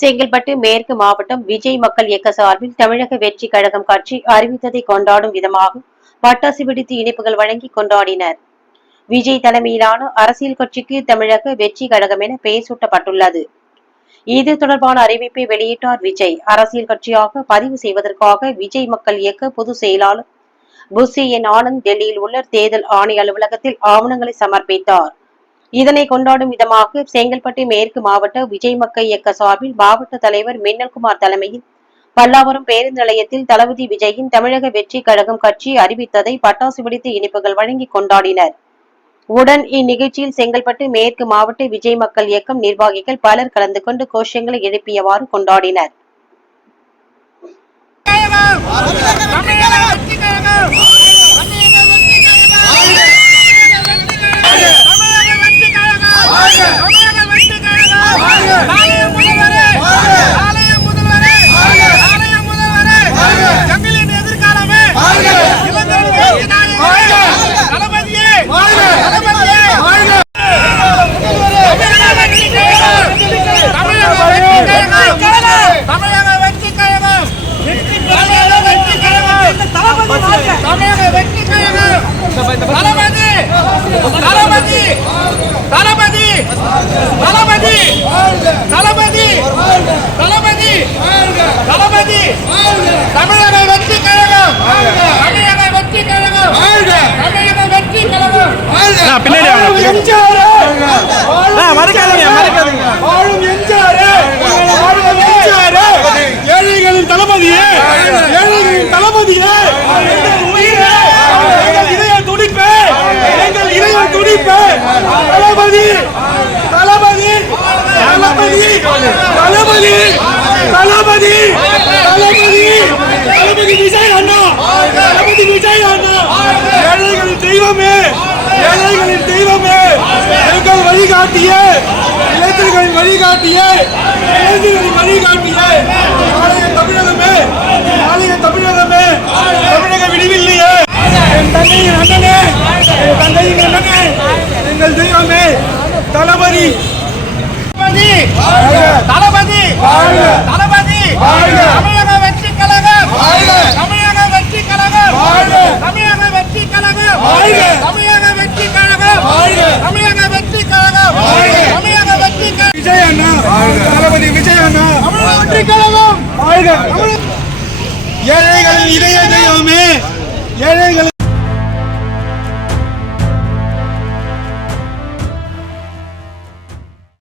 செங்கல்பட்டு மேற்கு மாவட்டம் விஜய் மக்கள் இயக்க சார்பில் தமிழக வெற்றி கழகம் கட்சி அறிவித்ததை கொண்டாடும் விதமாக பட்டாசு வெடித்து இனிப்புகள் வழங்கி கொண்டாடினர். விஜய் தலைமையிலான அரசியல் கட்சிக்கு தமிழக வெற்றி கழகம் என பெயர் சூட்டப்பட்டுள்ளது. இது தொடர்பான அறிவிப்பை வெளியிட்டார் விஜய். அரசியல் கட்சியாக பதிவு செய்வதற்காக விஜய் மக்கள் இயக்க பொதுச் செயலாளர் புசி என் ஆனந்த் டெல்லியில் உள்ள தேர்தல் ஆணைய அலுவலகத்தில் ஆவணங்களை சமர்ப்பித்தார். இதனை கொண்டாடும் விதமாக செங்கல்பட்டு மேற்கு மாவட்ட விஜய் மக்கள் இயக்க சார்பில் மாவட்ட தலைவர் மின்னல்குமார் தலைமையில் பல்லாவரம் பேருந்து நிலையத்தில் தளபதி விஜயின் தமிழக வெற்றி கழகம் கட்சி அறிவித்ததை பட்டாசு வெடித்து இனிப்புகள் வழங்கி கொண்டாடினர். உடன் இந்நிகழ்ச்சியில் செங்கல்பட்டு மேற்கு மாவட்ட விஜய் மக்கள் இயக்கம் நிர்வாகிகள் பலர் கலந்து கொண்டு கோஷங்களை எழுப்பியவாறு கொண்டாடினர் தமிழக வெற்றி கழகம் தமிழக வெற்றி கழகம் தமிழக வெற்றி கழகம் தமிழக வெற்றி கழகம் ஆலய முதல்வரே ஆலய முதல்வரே ஆலய முதல்வரே ஜங்கிலின் எதிர்காலமே இளைஞர்கள் தேசிய நாயகமே தளபதியே தளபதியே தமிழக வெற்றி கழகம் தமிழக வெற்றி கழகம் தமிழக வெற்றி கழகம் தமிழக வெற்றி கழகம் தமிழக வெற்றி கழகம் தளபதி தளபதி தளபதி தளபதி தளபதி தளபதி தளபதி தமிழக வெற்றி கழகம் தமிழக வெற்றி கழகம் தமிழக வெற்றி கழகம் பின்னாடி வாங்க. எம்ஜிஆர் ஆ, மறக்காதீங்க மறக்காதீங்க வாழும் எம்ஜிஆர் வாழும் எம்ஜிஆர் ஏழைகளின் தளபதியே ஏழைகளின் தளபதியே எங்கள் உயிரே எங்கள் இதய துடிப்பே எங்கள் இதய துடிப்பே தளபதி தளபதி தளபதி தளபதி தளபதி தளபதி தளபதி விஜய் அண்ணா தளபதி விஜய் அண்ணா ஏழைகளின் தெய்வமே ஏழைகளின் தெய்வமே எங்கள் வழிகாட்டியே இளைஞர்களின் வழிகாட்டியே இளைஞர்களின் வழிகாட்டியே தமிழக வெற்றி கழகம். தமிழக வெற்றி கழகம். தமிழக வெற்றி கழகம். தமிழக வெற்றி கழகம். தமிழக வெற்றி கழகம். தமிழக வெற்றி கழகம் விஜய் அண்ணா தளபதி விஜய் அண்ணா தமிழக வெற்றி கழகம். ஏழைகளின் இதய தெய்வமே. ஏழைகள்